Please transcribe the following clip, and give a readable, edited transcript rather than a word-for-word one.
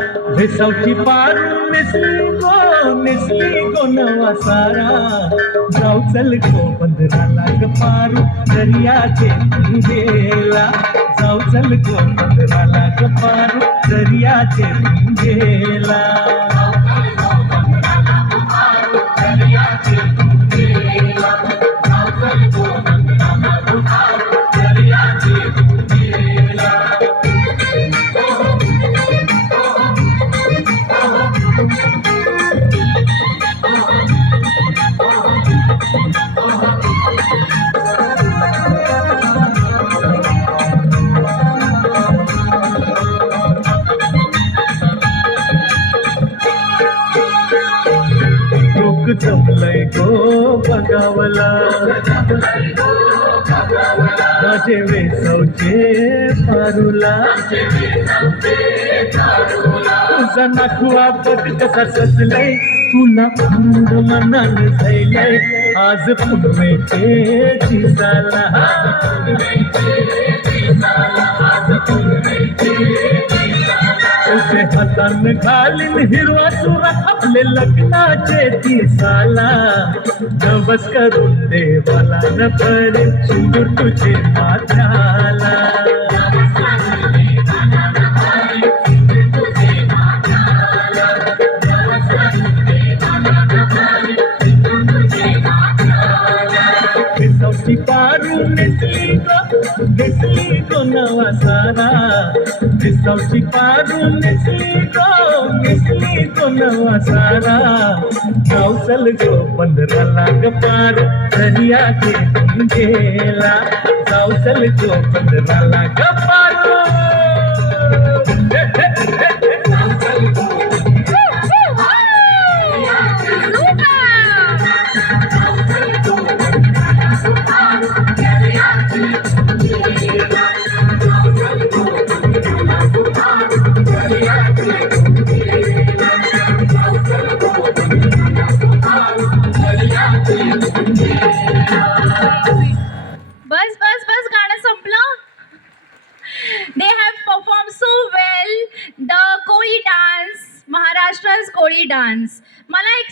भेसावची पारू नेसली गो नवा सारा जाऊ चल गो पंधराला ग पारू दर्याचे गेला जाऊ चल गो पंधराला ग पारू दर्याचे गेला जमलंय गो बघावला माझे वेसवचे पारूला तुझा नाखवा बघ कसा सजलंय तुला आनंद मनानं जायलंय आज पुनवेचे दिसाला तुझे हातान घालीन हिरवा चुरा आपले लग्नाचे दिसाला नवस करून देवाला न पडे सिंदूर तुझे माथ्याला भेसावची पारू नेसली गो नवा सारा भेसावची पारू नेसली गो नवा सारा जाऊ चल गो पंधराला ग पार दर्याचे गेला जाऊ चल गो पंधराला ग पार बस गाणं संपलं. They have performed so well the Koli dance, Maharashtra's Koli dance. मला एक